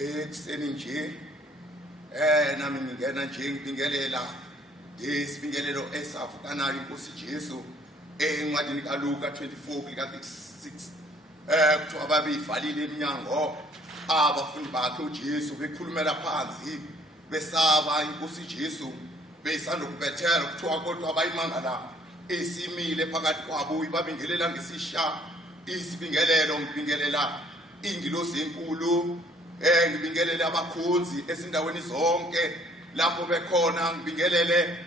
ekuseni nje nami ngingena nje ngibingelela isibingelelo esavukanayo inkosi Jesu encwadini kaLuka 24 kulika 6 kuthiwa babeyivalile eminyango abafundi bakhe uJesu bekhulumela phansi besaba inkosi Jesu besandokubethela kuthiwa kodwa abayimangala esimile phakathi kwabo babingelela ngesisha isibingelelo ngibingelela ingilosi enkulu ngibingelele abakhonzi ezindaweni zonke lapho bekhona ngibingelele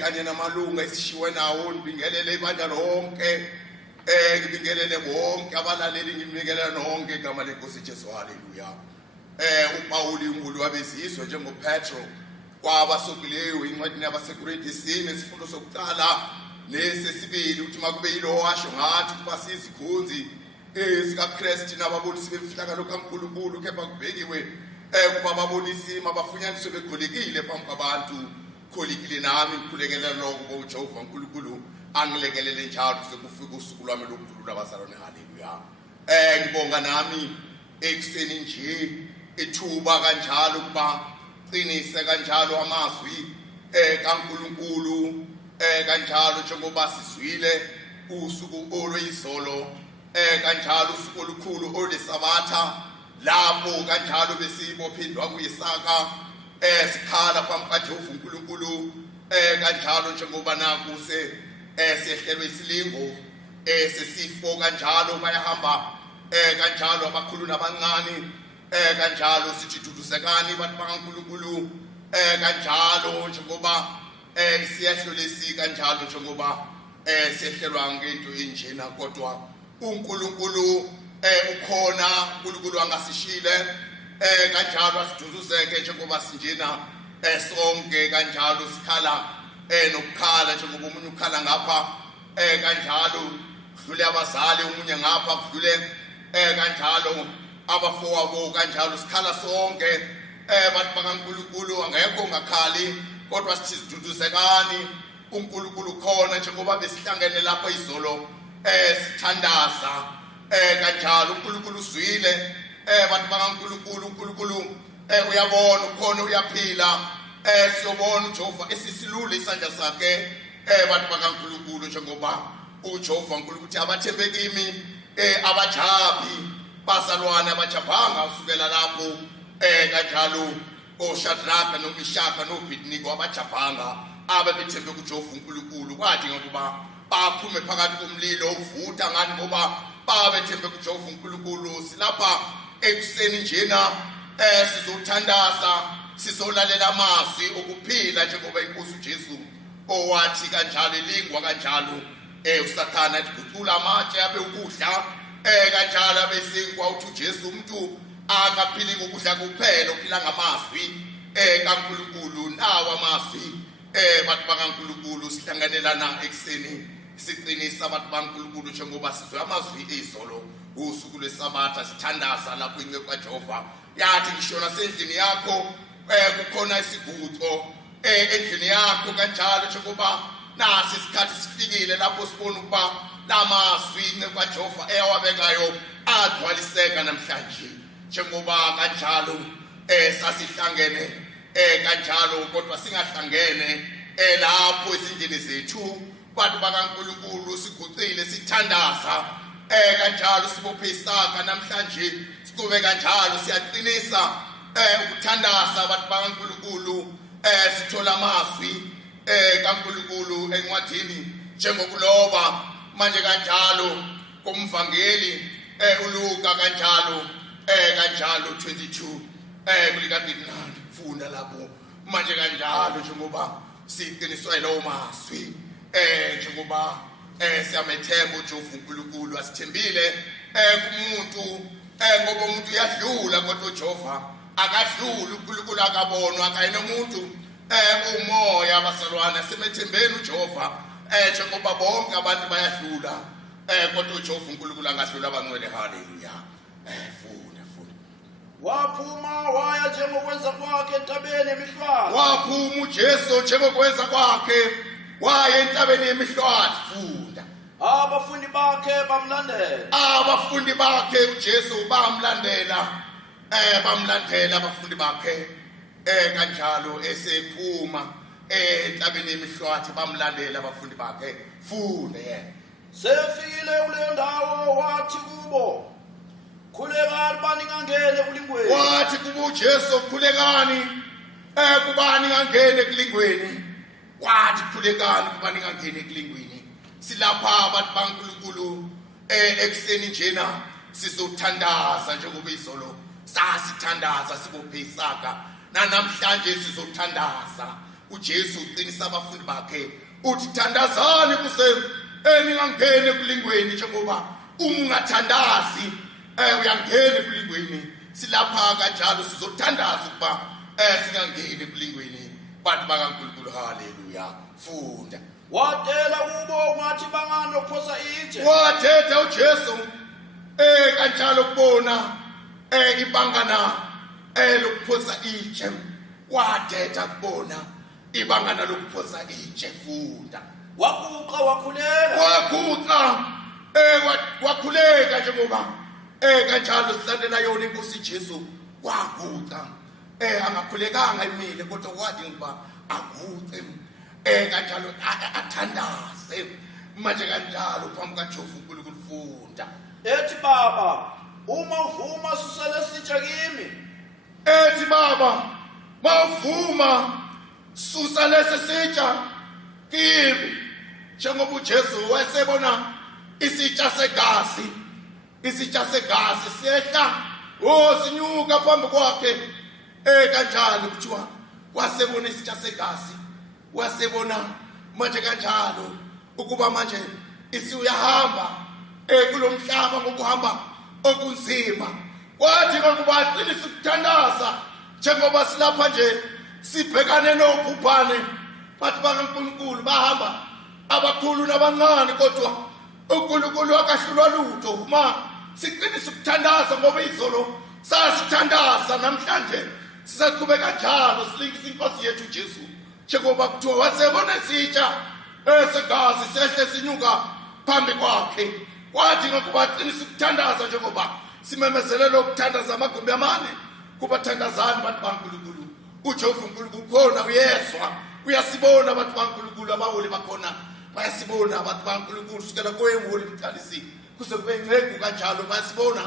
kanye namalunga esishiwe nawo ngibingelele ibandla lonke ngibingelele bonke abalaleli ngibingelela nonke igama lenkosi Jesu haleluya. uPauli umholi wabezizwe njengoPetro kwabasokileyo incwadini yabaseKorinte isifundo sokuqala nesesibili uthi makube yilo washo ngathi kuba sizikhonzi sikaKristu nababonisi bemfihlakalo kaNkulunkulu kepha kubekiwe kuba babonisi abafunyaniswe bekholekile phambi kwabantu kholekile nami ngikhulekela lokho uJehova uNkulunkulu angilekelele njalo kuze kufike usuku lwami lokukhulula abazalwane haleluya. Ngibonga nami ekuseni nje ithuba kanjalo kuba qinise kanjalo amazwi kaNkulunkulu kanjalo njengoba sizwile usuku olweyizolo kanjalo usuku olukhulu olesabatha lapho kanjalo besibophindwa kuyisaka sikhala phambi kaJehova uNkulunkulu kanjalo njengoba nakuse sehlelwe isilingo sesifo kanjalo bayahamba kanjalo abakhulu nabancane kanjalo sithi thudusekani bantu bakaNkulunkulu kanjalo njengoba isiyehlo lesi kanjalo njengoba sehlelwa ngento enjena kodwa uNkulunkulu ukhona uNkulunkulu angasishile kanjalo asiduduzeke njengoba sinjena sonke kanjalo sikhala nokukhala njengoba umunye ukhala ngapha kanjalo kudlule abazali umunye ngapha kudlule kanjalo abafowabo kanjalo sikhala sonke bantu bakaNkulunkulu angekho ngakhali kodwa sithi siduduzekani uNkulunkulu khona njengoba besihlangene lapho izolo sithandaza kanjalo uNkulunkulu uzwile bantu bakaNkulunkulu uNkulunkulu uyabona ukhona uyaphila siyobona uJehova esisilule isandla sakhe bantu bakaNkulunkulu njengoba uJehova uNkulunkulu uthi abathembe kimi abajabi bazalwane abajabanga usukela lapho kanjalo oShadraka noMeshaka noAbednego abajabanga ababethembe kuJehova uNkulunkulu kwathi ngokuba baphume phakathi komlilo uvutha ngani ngoba babethembe kuJehova uNkulunkulu. Silapha ekuseni njena sizothandaza sizolalela amazwi okuphila njengoba inkosi uJesu owathi kanjalo elingwa kanjalo uSathana ethi gucula amatshe abe ukudla kanjalo abesinkwa uthi uJesu umuntu akaphili ngokudla kuphela uphila ngamazwi kaNkulunkulu. Nawo amazwi bantu bakaNkulunkulu sihlanganelana ekuseni siqinisa abantu bakaNkulunkulu njengoba sizwe amazwi izolo usuku lwesabatha sithandaza lapho inceku kaJehova yathi ngishona sendlini yakho kukhona isigutho endlini yakho kanjalo njengoba nasi isikhathi sifikile lapho sibona ukuba lamazwi inceku kaJehova eyawabekayo agcwaliseka namhlanje njengoba kanjalo sasihlangene kanjalo kodwa singahlangene lapho ezindlini zethu bantu bakaNkulunkulu sigucile sithandaza kanjalo sibophe isaka namhlanje siqhube kanjalo siyaqinisa ukuthandaza abantu bakaNkulunkulu sithola amazwi kaNkulunkulu encwadini njengokuloba manje kanjalo komvangeli uLuka kanjalo kanjalo 22 kulika 39 funda lapho manje kanjalo njengoba siqiniswe lawo mazwi njengoba siyamethemba uJehova uNkulunkulu asithembile kumuntu ngoba umuntu uyadlula kodwa uJehova akadluli uNkulunkulu akabonwa akayena umuntu umoya abazalwane semethembeni uJehova njengoba bonke abantu bayadlula kodwa uJehova uNkulunkulu angadlula abangcwele haleluya. Funda waphuma waya njengokwenza kwakhe entabeni emihlwathi waphuma uJesu njengokwenza kwakhe waya entabeni emihlwathi. Funda abafundi bakhe bamlandela uJesu bamlandela bamlandela abafundi bakhe kanjalo esephuma entabeni yemihlwathi bamlandela abafundi bakhe funde yena. Sefikile kule ndawo wathi kubo, khulekani bani ngangene kulingweni. Wathi kubo uJesu, khulekani kubani ngangene ekulingweni. Wathi khulekani kubani ngangene ekulingweni. Silapha abantu baNkulunkulu ekseni njena sizothandaza njengoba izolo sasithandaza sibophe isaka, namhlanje sizothandaza. uJesu uqinisa abafundi bakhe uthi thandazani kuse ningangene ekulingweni njengoba ungathandazi uyangena ekulingweni. Silapha kanjalo sizothandaza ukuba singangene ekulingweni bantu bakaNkulunkulu. Haleluya. Funda. Watela kubo ngathi bangani ukuphosa itshe. Wathetha uJesu kanjalo kubona ibangana lokuphosa itshe. Wathetha kubona ibangana lokuphosa itshe. Funda. Waguqa wakhuleka. Waguqa wakhuleka njengoba kanjalo silandela yona inkosi Jesu. Waguqa angakhulekanga emile kodwa wathi ngoba aguqe kanjalo athandaze manje kanjalo phambi kaJehova uNkulunkulu. Funda. Ethi baba, uma uvuma susele sitsha kimi. Ethi baba, mawuvuma susa lesi sitsha kimi. Njengoba uJesu wayesebona isitsha segazi, isitsha segazi siyehla sinyuka phambi kwakhe kanjalo kuthiwa wasebona isitsha segazi. Wasebona manje kanjalo ukuba manje isiyahamba kulomhlaba ngokuhamba okunzima. Kwathi ngokuba aqinisa ukuthandaza njengoba silapha nje sibhekane nobhubhane. Bathi bakaNkulunkulu bahamba abakhulu nabancane kodwa uNkulunkulu akahlulwa lutho uma siqinisa ukuthandaza ngoba izolo sasithandaza namhlanje sisaqhubeka njalo silingisa inkosi yethu uJesu. Njengoba kuthiwa wasebona isitsha segazi sehle sinyuka phambi kwakhe. Kwathi ngokuba aqinisa ukuthandaza njengoba simemezelele ukuthandaza amagumbi amane kubathandazani bantu baNkulunkulu. uJehova uNkulunkulu khona uyezwa, uyasibona abantu baNkulunkulu. Abaholi bakhona bayasibona abantu baNkulunkulu sukela koyemholi mqalisi kuze kube ingcegu kanjalo bayasibona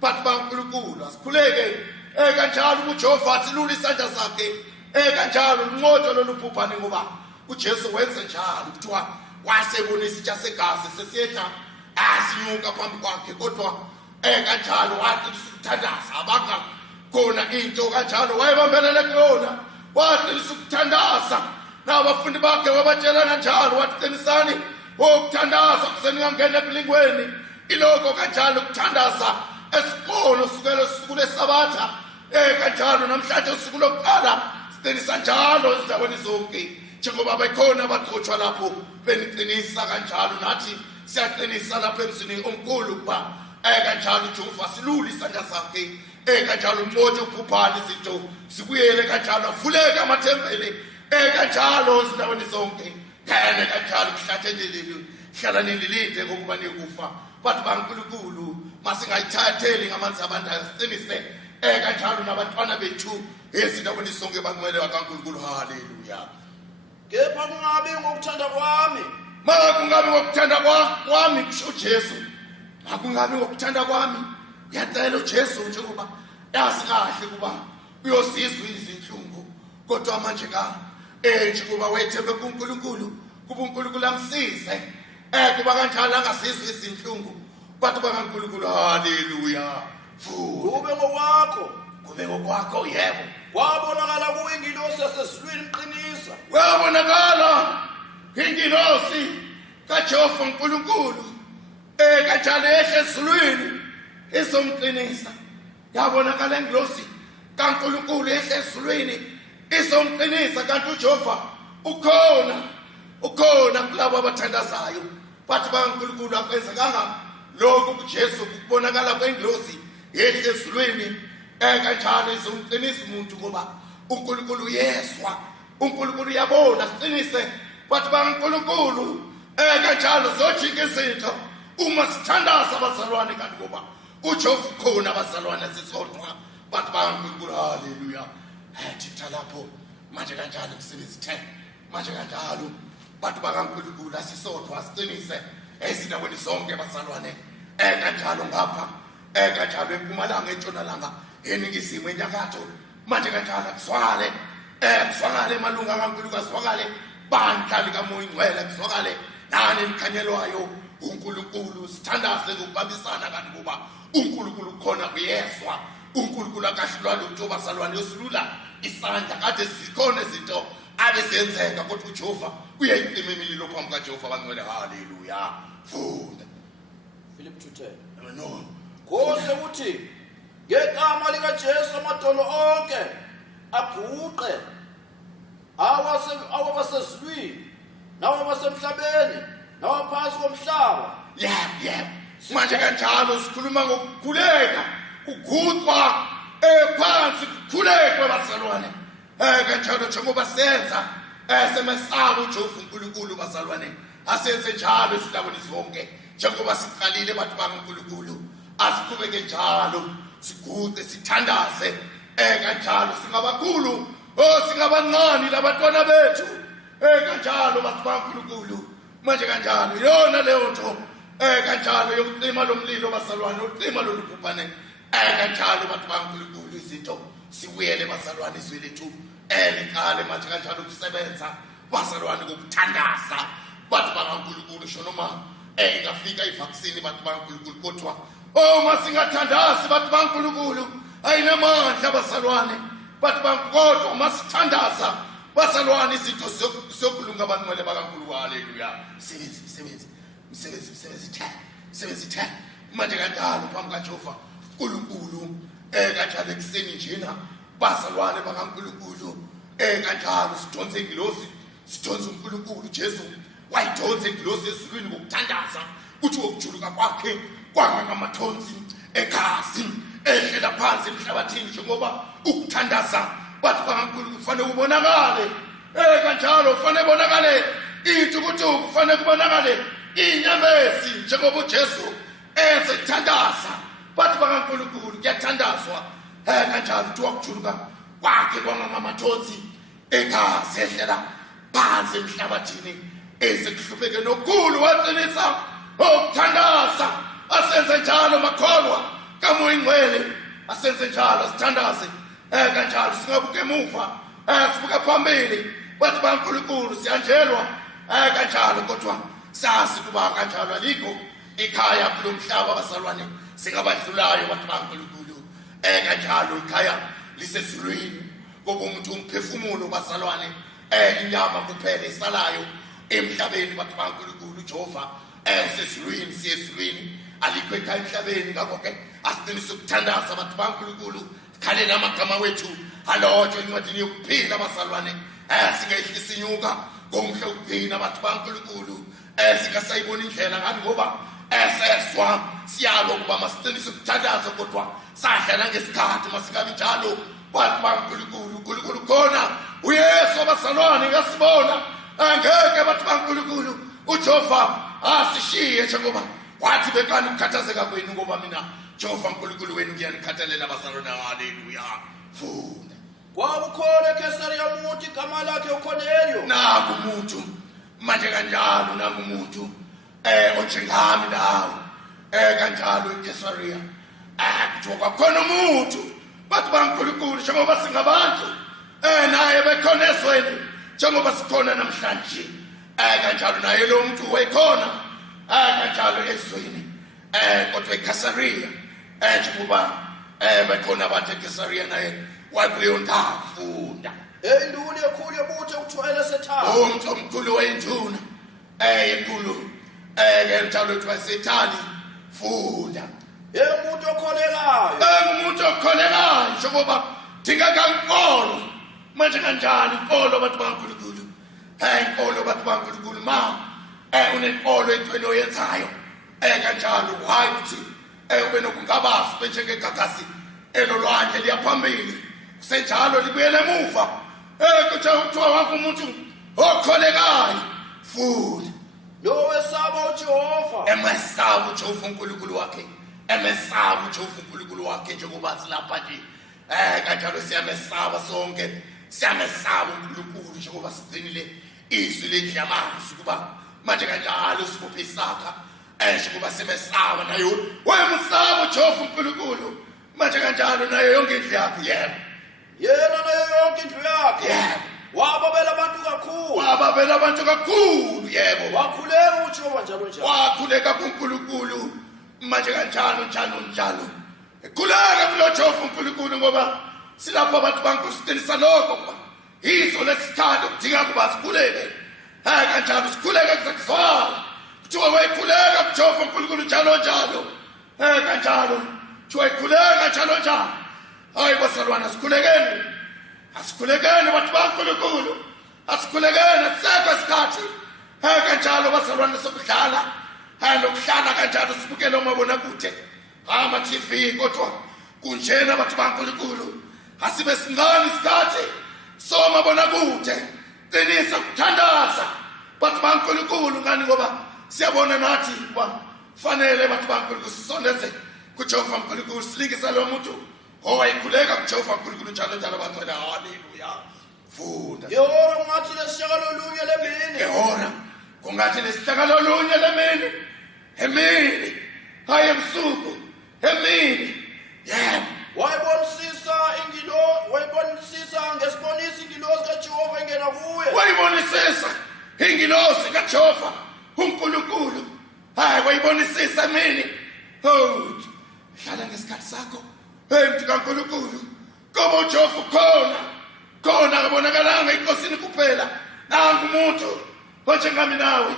bantu baNkulunkulu. Asikhuleke kanjalo uJehova asilule isandla sakhe kanjalo unqotsho lolubhubhane ngoba uJesu wenze njalo. Kuthiwa wasebona isitsha segazi sesiyehla asinyuka phambi kwakhe kodwa kanjalo waqinisa ukuthandaza. Abanga khona into kanjalo wayebambelele kuyona waqinisa ukuthandaza. Nabafundi bakhe wabatshela kanjalo wathi qinisani ukuthandaza kuseningangena ekulingweni. Iloko kanjalo ukuthandaza esikolo sukela usuku leSabatha kanjalo namhlanje usuku lokuqala siqinisa njalo ezindaweni zonke njengoba bekhona abaqhutshwa lapho beniqinisa kanjalo nathi siyaqinisa lapha emzini omkhulu ukuba kanjalo uJehova silule isandla sakhe kanjalo umoja ubhubhane izinto zibuyele kanjalo avuleke amathempeli kanjalo ezindaweni zonke kane kanjalo kuhlathelelile hlala nililinde ngokuba nikufa. Bantu baNkulunkulu masingayithatheli ngamanzi abandayo siqinise kanjalo nabantwana bethu ezindaweni zonke bangcwele bakaNkulunkulu. Haleluya. Kepha kungabi ngokuthanda kwami. Makungabi ngokuthanda kwami kusho uJesu. Makungabi ngokuthanda kwami. Ngiyacela uJesu njengoba yazi kahle kuba uyosizwa izinhlungu kodwa manje njengoba wethembe kuNkulunkulu kuba uNkulunkulu amsize kuba kanjalo angasizwe izinhlungu bantu bakaNkulunkulu. Haleluya. Kube ngokwakho. Kube ngokwakho. Yebo. Wabonakala kuwe ingilosi yasezulwini iqinisa. Wabonakala ingilosi kaJehova uNkulunkulu kanjalo ehle ezulwini izomqinisa. Yabonakala ingilosi kaNkulunkulu ehle ezulwini izomqinisa. Kanti uJehova ukhona kulabo abathandazayo. Bathi bakaNkulunkulu akwenza kangaka lokhu kuJesu kubonakala kwengilosi ehle ezulwini kanjalo izomqinisa umuntu ngoba uNkulunkulu uyezwa, uNkulunkulu uyabona. Siqinise bathi bakaNkulunkulu kanjalo zojika izinto uma sithandaza abazalwane kanti ngoba uJehova ukhona abazalwane sisodwa bantu bakaNkulunkulu haleluya thitha lapho manje kanjalo umsebenzi 10 manje kanjalo bantu bakaNkulunkulu asisodwa asiqinise ezindaweni zonke bazalwane kanjalo ngapha kanjalo eMpumalanga eNtshonalanga eNingizimu eNyakatho manje kanjalo kuzwakale kuzwakale malunga kaNkulunkulu kuzwakale bandla likaMoya Ingcwele kuzwakale nani nikhanyelwayo uNkulunkulu sithandaze ukubambisana kanti kuba uNkulunkulu khona uyezwa uNkulunkulu akahlulwa lutho bazalwane yosilula isandla kade sikhona izinto abesenzeka kodwa uJehova uyayicima imililo phambi kaJehova bangcwele haleluya funda Philip 2:10 no Kose uthi ngegama likaJesu amadolo onke aguqe awabasezulwini nawabasemhlabeni nawaphansi komhlaba yeah manje kanjalo sikhuluma ngokukhuleka uguqwa phansi kukhuleka bazalwane kanjalo njengoba senza semesaba uJehova uNkulunkulu bazalwane asenze njalo ezindaweni zonke njengoba siqalile abantu bakaNkulunkulu asiqhubeke njalo siguqe sithandaze kanjalo singabakhulu singabancane labantwana bethu kanjalo abantu bakaNkulunkulu manje kanjalo yona leyo nto kanjalo yokucima lomlilo bazalwane ucima lolubhubhane kanjalo abantu bakaNkulunkulu izinto sibuyele bazalwane izwe lethu liqale manje kanjalo ukusebenza bazalwane ngokuthandaza bantu bakaNkulunkulu sho noma ingafika ivaccine bantu bakaNkulunkulu kodwa masingathandazi bantu bakaNkulunkulu ayinamandla bazalwane bantu bakaNkulunkulu masithandaza bazalwane izinto sokulunga abangcwele bakaNkulunkulu haleluya sebenzi 10 manje kanjalo phambi kaJehova uNkulunkulu kanjalo ekuseni njena bazalwane bakaNkulunkulu kanjalo sidonse ingilosi sidonse uNkulunkulu Jesu wayidonse ingilosi ezulwini ngokuthandaza uthi ukujuluka kwakhe kwangamathonsi egazi ehlela phansi emhlabathini njengoba ukuthandaza bantu bakaNkulunkulu kufanele ubonakale kanjalo kufanele bonakale into kufanele kubonakale inyamezi njengoba uJesu ezithandaza bantu bakaNkulunkulu kuyathandazwa kanjalo uthi wakujuluka kwakhe kwangamathonsi egazi ehlela phansi emhlabathini esekuhlupheke nokhulu waqinisa ukuthandaza asenze njalo makholwa kaMoya Ingcwele asenze njalo sithandaze kanjalo singabuke emuva sibuka phambili bantu bakaNkulunkulu siyanjelwa kanjalo kodwa sazi kuba kanjalo alikho ikhaya kulo mhlaba bazalwane singabadlulayo bantu bakaNkulunkulu kanjalo ikhaya lisezulwini ngoba umuntu umphefumulo bazalwane inyama kuphela isalayo emhlabeni bantu bakaNkulunkulu uJehova usezulwini siyezulwini alikho ekhaya emhlabeni ngakho ke asiqinise ukuthandaza abantu bakaNkulunkulu khalela amagama wethu alotshwe encwadini yokuphila bazalwane singehlisa inyuka ngomhla wokuphila abantu bakaNkulunkulu singasayibona indlela ngani ngoba seswa siyalo ukuba masiqinise ukuthandaza kodwa sahlala ngesikhathi masikabi njalo bantu bakaNkulunkulu uNkulunkulu khona uYesu abazalwane ngasibona angeke abantu bakaNkulunkulu uJehova asishiye njengoba wathi bekani ukukhathazeka kwenu ngoba mina Jehova uNkulunkulu wenu ngiyanikhathalela bazalwane haleluya funda kwakukhona eKesariya umuntu igama lakhe uCornelio naku umuntu manje kanjalo naku umuntu onjengami nawe kanjalo eKesariya kuthiwa kwakhona umuntu bantu bakaNkulunkulu njengoba singabantu naye bekhona ezweni njengoba sikhona namhlanje kanjalo naye lo muntu wayekhona kanjalo ezweni kodwa eKesariya njengoba bekhona abantu eKesariya naye wakuleyo ndawo funda induna ekhulu yebutho kuthiwa eleSethani umuntu omkhulu wenduna enkulu kanjalo kuthiwa Sethani funda umuntu okholekayo umuntu okholekayo njengoba thingakankolo manje kanjani inkolo abantu bakaNkulunkulu inkolo abantu bakaNkulunkulu ma unenkolo entweni oyenzayo kanjalo hayi ukuthi ube nokungabazi benjengegagasi elolwandle liyaphambili senjalo libuyele emuva kuthiwa wakho umuntu okholekayo funda nowesaba uJehova emesaba uJehova uNkulunkulu wakhe emesaba uJehova uNkulunkulu wakhe njengoba silapha nje Kanjalo siyamesaba sonke, siyamesaba uNkulunkulu njengoba sigcinile izwi lethu yamazwi kuba manje kanjalo sibophe isakha njengoba simesaba nayo. Wayemsaba uJehova uNkulunkulu manje kanjalo nayo yonke indlu yakhe. Yebo. Yena nayo yonke indlu yakhe. Yebo. Wababela abantu kakhulu. Wababela abantu kakhulu. Yebo. Wakhuleka uJehova njalo njalo. Wakhuleka kuNkulunkulu manje kanjalo njalo. Ekhuleka kulo Jehova uNkulunkulu ngoba silapho abantu bankusiqinisa lokho kuba yizo lesithando kudinga kuba sikhuleke. Kanjalo sikhuleke kuzakuzwala. Kuthiwa wayikhuleka kuJehova uNkulunkulu njalo. Kanjalo kuthiwa wayikhuleka njalo. Hayi basalwana, asikhulekeni bantu baNkulunkulu, asikhulekeni asekho isikhathi. Kanjalo basalwana sokudlala nokuhlala kanjalo sibukele omabonakude ama-TV, kodwa kunjena bantu baNkulunkulu asibe singani isikhathi somabonakude. Qinisa ukuthandaza bantu baNkulunkulu ngani ngoba siyabona nathi kuba fanele bantu baNkulunkulu sisondeze kuJehova uNkulunkulu, silingisa lo muntu owayikhuleka kuJehova uNkulunkulu njalo bacela haleluya. Funda Yehora kungathi lesishagalolunye lemini. Yehora kungathi lesishagalolunye lemini. Emini hayi ebusuku. Emini. Yebo. Wayibonisisa ngesibonisi ingilosi kaJehova ingena kuye. Wayibonisisa ingilosi kaJehova uNkulunkulu. Hayi wayibonisisa emini. Hlala ngesikhathi sakho. Mntu kaNkulunkulu, ngoba uJehova khona akabonakalanga enkosini kuphela, nangu umuntu onjengami nawe.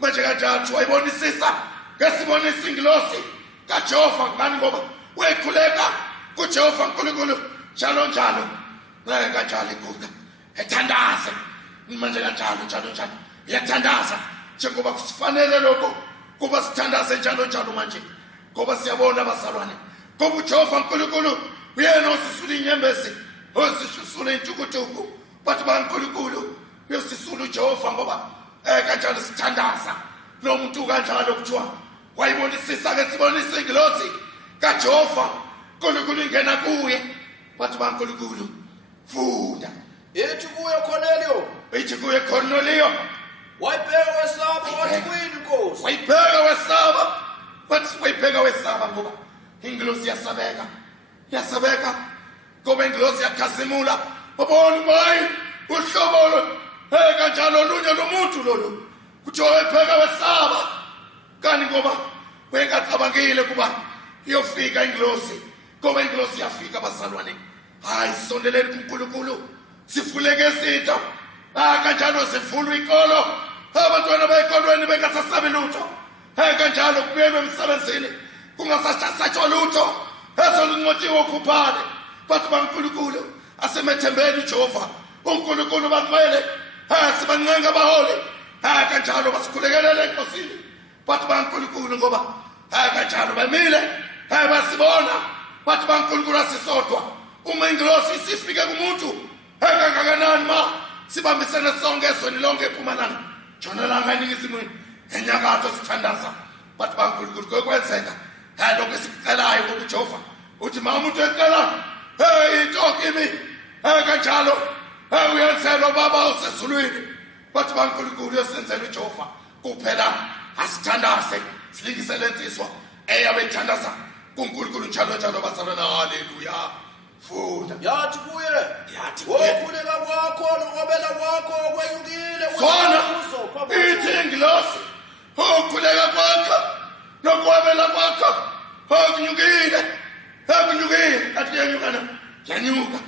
Manje kanjalo wayibonisisa ngesibonisi ingilosi kaJehova ngani ngoba wayikhuleka kuJehova uNkulunkulu njalo. Kanjalo iguqa ethandaza manje kanjalo. Yathandaza njengoba kusifanele lokho kuba sithandaze njalo manje ngoba siyabona abazalwane ngoba uJehova uNkulunkulu uyena osisula inyembezi, osisula intukutuku. Bantu baNkulunkulu uyosisula uJehova ngoba kanjalo sithandaza lo muntu kanjalo kuthiwa wayibonisisa ngesibonisi ingilosi kaJehova uNkulunkulu ingena kuye. Bantu baNkulunkulu funda. Ethi kuye Cornelio. Ethi kuye Cornelio. Wayibheka wesaba wathi kuyini inkosi. Wayibheka wesaba ngoba ingilosi yasabeka ngoba ingilosi yakhazimula. Babona bayi uhlobo lo kanjalo olunye lomuntu lolu kuthiwa wayibheka wesaba kani ngoba wayengacabangile kuba iyofika ingilosi. Ngoba ingilosi yafika bazalwane. Hayi sondeleni kuNkulunkulu sifuleke izinto. Kanjalo sivulwa ikolo, abantwana bayikolweni bengasasabi lutho. Kanjalo kubuyelwe emsebenzini kungasasatshwa lutho. Ezolunqotshiwe ukhuphane. Bantu baNkulunkulu asemethembeni uJehova uNkulunkulu baqwele. Sibancenga abaholi kanjalo basikhulekele enkosini. Bantu baNkulunkulu ngoba kanjalo bamile basibona. Bantu baNkulunkulu asisodwa uma ingilosi sifike kumuntu kangakanani ma sibambisene sonke ezweni lonke ePhumalanga, Ntshonalanga, eNingizimu, eNyakatho sithandaza. Bantu baNkulunkulu kwenzeka lokho esikucelayo ngoba uJehova uthi ma umuntu ecela into kimi kanjalo uyenzelwa Baba osezulwini. Bantu baNkulunkulu yosenzela uJehova kuphela asithandaze silingise lensizwa eyabethandaza kuNkulunkulu njalo bazalwana. Haleluya. Funda. Yathi kuye wokhuleka kwakho nokwabela kwakho kwenyukile. Khona ithi ingilosi ukukhuleka kwakho nokwabela kwakho kunyukile. Kathi yanyuka.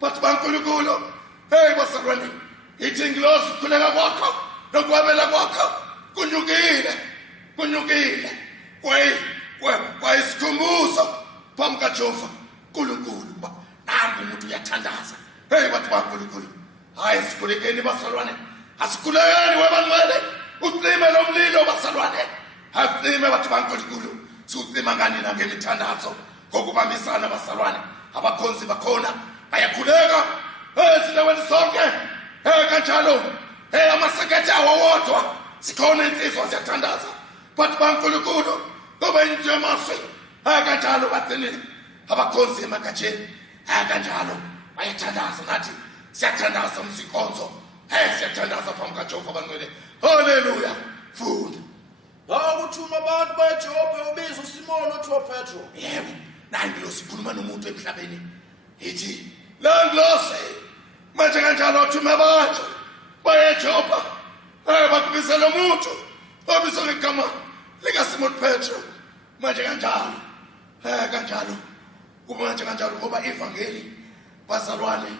Bantu baNkulunkulu bazalwane, ithi ingilosi ukukhuleka kwakho nokwabela kwakho kunyukile. Kwayisikhumbuzo phambi kaJehova uNkulunkulu uba nangu umuntu uyathandaza. Bantu baNkulunkulu, hayi sikhulekeni bazalwane, asikhulekeni webanqwele ucime lo mlilo bazalwane. Acime bantu baNkulunkulu, siucima ngani nangemithandazo ngokubambisana bazalwane. Abakhonzi bakhona bayakhuleka ezindaweni zonke kanjalo amasekethe awodwa sikhona insizwa siyathandaza. Bantu baNkulunkulu ngoba into yamaswe kanjalo bagcinile abakhonzi emagatsheni kanjalo bayathandaza nathi siyathandaza umzinkonzo siyathandaza phambi kaJehova bangcwele. Haleluya. Funda. Kuthuma abantu bayeJobe ubiza uSimoni othiwa Petro. Yebo, nangilosi sikhuluma nomuntu emhlabeni. Ithi, "Langilosi, manje kanjalo uthuma abantu bayeJobe. Bakubizela umuntu obizwa ngegama likaSimoni Petro. Manje kanjalo. Kanjalo. Kuba manje kanjalo ngoba ivangeli bazalwane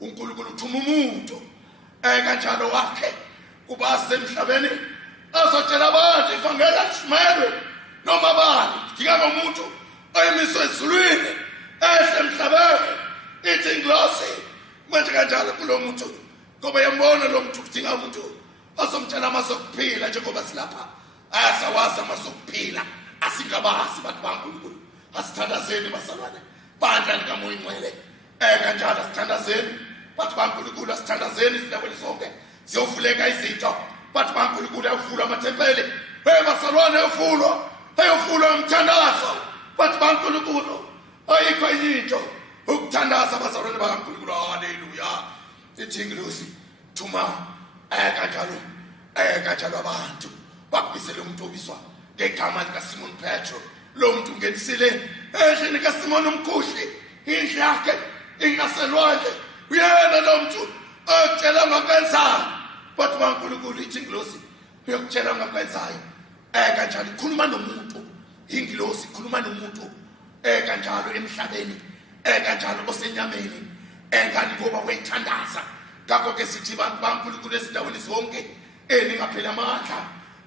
uNkulunkulu uthuma umuntu kanjalo wakhe kuba semhlabeni azotshela abantu ivangeli alishumayelwe noma bani. Kudinga ngomuntu oyimiswe ezulwini ehle emhlabeni. Ithi ingilosi manje kanjalo kulo muntu ngoba yambona lo muntu kudinga umuntu ozomtshela amasokuphila njengoba silapha ayasawazi amasokuphila asingabazi bantu baNkulunkulu. Asithandazeni bazalwane bandla likamoya ingcwele kanjalo asithandazeni bantu baNkulunkulu. Asithandazeni izindaweni zonke ziyovuleka izinto bantu baNkulunkulu. Ayovulwa amathempeli bazalwane ayovulwa umthandazo bantu baNkulunkulu. Ayikho into ukuthandaza bazalwane bakaNkulunkulu. Haleluya. Ithi ingilosi thuma kanjalo abantu bakubizele umuntu obizwa ngegama likaSimoni Petro. Lo muntu ungenisile endlini kaSimoni umkhuhli indlu yakhe ingaselwandle. Uyena lo muntu otshela ngakwenzayo bantu baNkulunkulu. Ithi ingilosi uyokutshela ngakwenzayo kanjalo ikhuluma nomuntu. Ingilosi ikhuluma nomuntu kanjalo emhlabeni kanjalo osenyameni ngani ngoba wayithandaza. Ngakho-ke sithi bantu baNkulunkulu ezindaweni zonke ningapheli amandla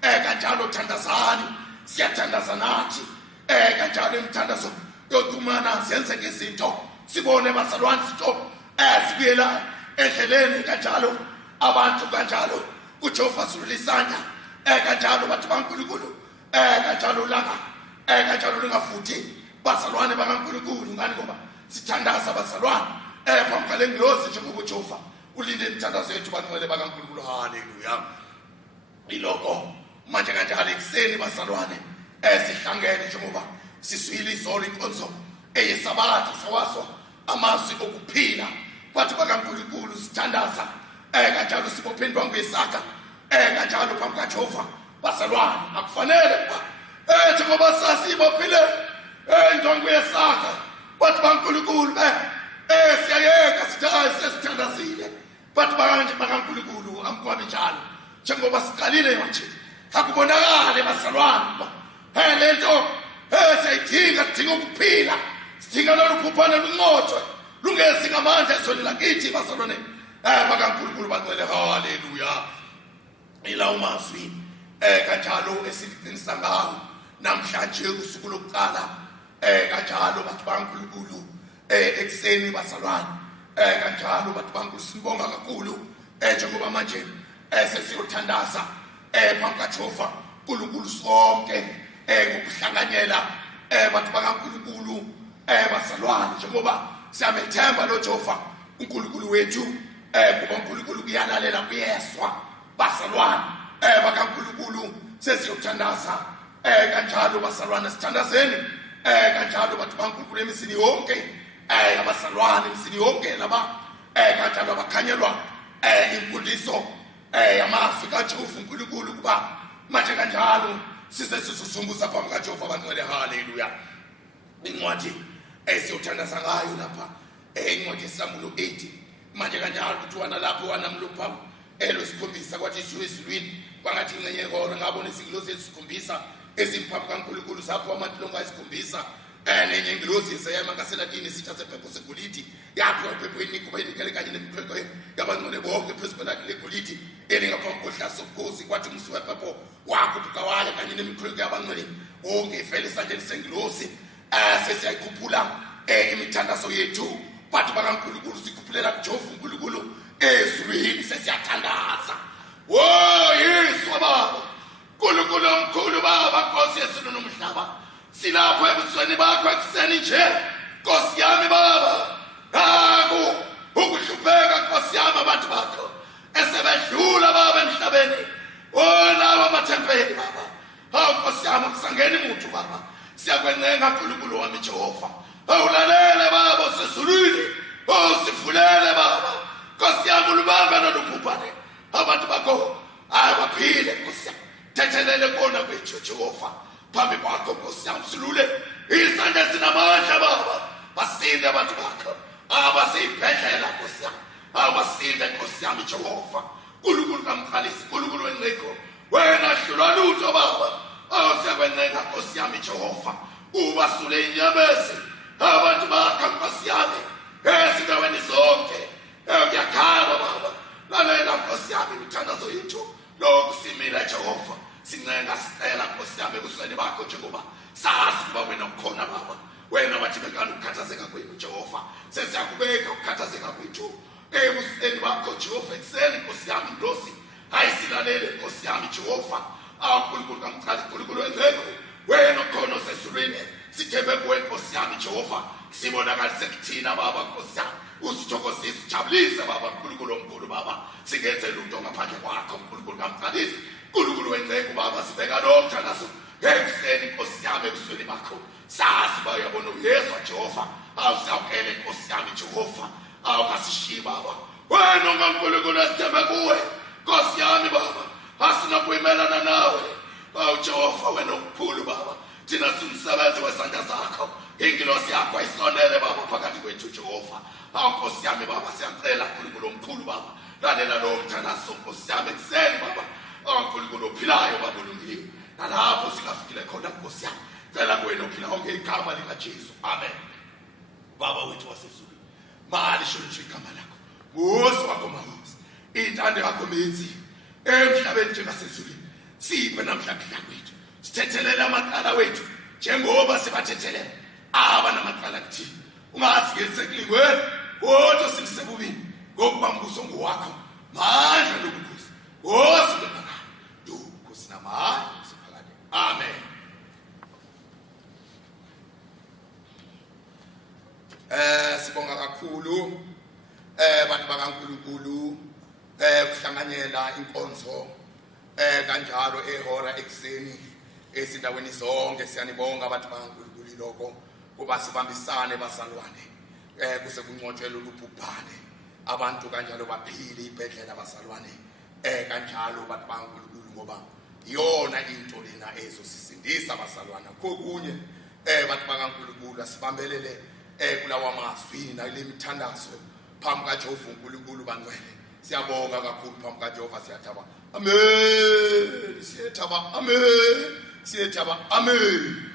kanjalo thandazani. Siyathandaza nathi kanjalo imithandazo yokumana zenzeke izinto sibone bazalwane izinto zibuyela endleleni kanjalo abantu kanjalo uJehova zulula isandla kanjalo bantu baNkulunkulu kanjalo langa kanjalo lingafuthi bazalwane bakaNkulunkulu. Ngani ngoba sithandaza bazalwane phambi kwale ngilosi njengoba uJehova ulinde imithandazo yethu bangcwele bakaNkulunkulu. Haleluya. Iloko manje kanjalo ekuseni bazalwane sihlangene njengoba siswile izolo inkonzo eyesabatha sawaswa amazwi okuphila bantu bakaNkulunkulu. Sithandaza kanjalo sibophendwa nguyesaka kanjalo phambi kaJehova bazalwane. Akufanele kuba njengoba sasibophile indongo yesaka bantu baNkulunkulu siyayeka sithi sesithandazile bantu bakaNkulunkulu. Angikwabi njalo njengoba siqalile manje akubonakale bazalwane lento siyayidinga. Sidinga ukuphila, sidinga lolu bhubhane lunqotshwe lungezi ngamandla ezweni lakithi bazalwane bakaNkulunkulu bangcwele. Haleluya. Ilawo mazwi kanjalo esiqinisa ngawo namhlanje usuku lokuqala kanjalo bantu baNkulunkulu ekuseni bazalwane kanjalo bantu baNkulunkulu sibonga kakhulu njengoba manje sesiyothandaza phambi kaJehova uNkulunkulu sonke ngokuhlanganyela bantu bakaNkulunkulu bazalwane njengoba siyamethemba lo Jehova uNkulunkulu wethu kuba uNkulunkulu kuyalalela kuyeswa bazalwane bakaNkulunkulu. Sesiyothandaza kanjalo bazalwane sithandazeni kanjalo bantu baNkulunkulu emisini yonke abazalwane emisini yonke laba kanjalo abakhanyelwa imfundiso yamazwi kaJehova uNkulunkulu kuba manje kanjalo size sizusumbuza phambi kaJehova bangcwele. Haleluya. Incwadi siyothandaza ngayo lapha incwadi yeSamuel 8 manje kanjalo kuthiwa nalapho wanamlupha elosikhombisa kwathi ishuwe ezulwini kwangathi ingcenye yehora ngabona izingilosi ezisikhombisa ezimphambi kaNkulunkulu zapho amadilongo ayisikhombisa nenye ingilosi iseyama ngaselatini isitsha sephepho segolidi yaphiwa ephepweni kuba inikele kanye nemikhweko yabangcwele bonke phezu kwelakhe legolidi elingaphambi kohlasi sobukhosi. Kwathi umsi wephepho wakhuphuka wale kanye nemikhweko yabangcwele bonke ifele esandleni sengilosi. Sesiyayikhuphula imithandazo yethu bantu bakaNkulunkulu sikhuphulela kuJehova uNkulunkulu ezulwini. Sesiyathandaza. Yesu Baba uNkulunkulu omkhulu Baba Nkosi yezulu nomhlaba silapho ebusweni bakho ekuseni nje Nkosi yami Baba. Naku ukuhlupheka Nkosi yami abantu bakho esebedlula Baba emhlabeni laba amathempeli Baba. Nkosi yami kusangeni muntu Baba siyakwencenga uNkulunkulu wami Jehova awulalele baba sesulwini sifulele baba Nkosi yami ulubambe nolubhubhane abantu bakho abaphile Nkosi yami thethelele kona kwethu Jehova phambi kwakho Nkosi yami silule isandla sinamandla baba basinde abantu bakho abasibhedlela Nkosi yami abasinde Nkosi yami Jehova uNkulunkulu kamqalisi uNkulunkulu wenqiko wena hlulwa lutho baba awusebenzeka Nkosi yami Jehova ubasule inyamezi abantu bakho Nkosi yami ezindaweni zonke kuyakhala baba lalela Nkosi yami imithandazo yethu lokusimila Jehova sincenga sicela Nkosi yami ebusweni bakho Jehova sazi ukuba wena ukhona baba wena wathi bekani ukukhathazeka kwenu Jehova sesiyakubeka ukukhathazeka kwethu ebusweni bakho Jehova ekuseni Nkosi yami Nkosi ayisilalele Nkosi yami Jehova uNkulunkulu kamqali uNkulunkulu wenqiko wena ukhona osezulwini sithembe kuwe Nkosi yami Jehova sibonakalise kuthina baba Nkosi yami usithokozise ujabulise baba uNkulunkulu omkhulu baba singenze lutho ngaphandle kwakho uNkulunkulu kamqalisi uNkulunkulu wenqiko baba sibeka lokuthandazo ekuseni Nkosi yami ebusweni bakho sazi ba uyabona uYesu Jehova awusawukele Nkosi yami Jehova awukasishiyi baba wena uNkulunkulu esithembe kuwe Nkosi yami baba asina kuyimelana nawe Jehova wena omkhulu baba thina simsebenzi wesandla zakho ingilosi yakho ayisonele baba phakathi kwethu Jehova Nkosi yami baba siyacela uNkulunkulu omkhulu baba lalela lo mthandazo Nkosi yami ekuseni baba uNkulunkulu ophilayo baba ulungile nalapho singafikile khona Nkosi yami cela kuwena ophilayo ngegama likaJesu amen baba wethu wasezulwini malisho nje igama lakho muzi wakho mahosi intando yakho menzi emhlabeni njengasezulwini siphe namhlanje kwethu sithethelele amaqala wethu njengoba sibathethelela aba namaqala kuthini ungazigenzekulingwe kodwa silisebubini ngokuba mbuso ngowakho mandla nobukhosi osibekaka nobukhosi namandla siphakade amen sibonga kakhulu bantu bakaNkulunkulu kuhlanganyela inkonzo kanjalo ehora ekseni esindaweni zonke siyanibonga abantu bakaNkulunkulu lokho kuba sibambisane basalwane kuse kunqotshela ulubhubhane abantu kanjalo baphile ibhedlela basalwane kanjalo abantu bakaNkulunkulu ngoba yona into lena ezosisindisa basalwana kokunye abantu bakaNkulunkulu asibambelele kulawa mazwi nale mithandazo phambi kaJehova uNkulunkulu bangcwele siyabonga kakhulu phambi kaJehova siyathaba amen siyethaba amen siyethaba amen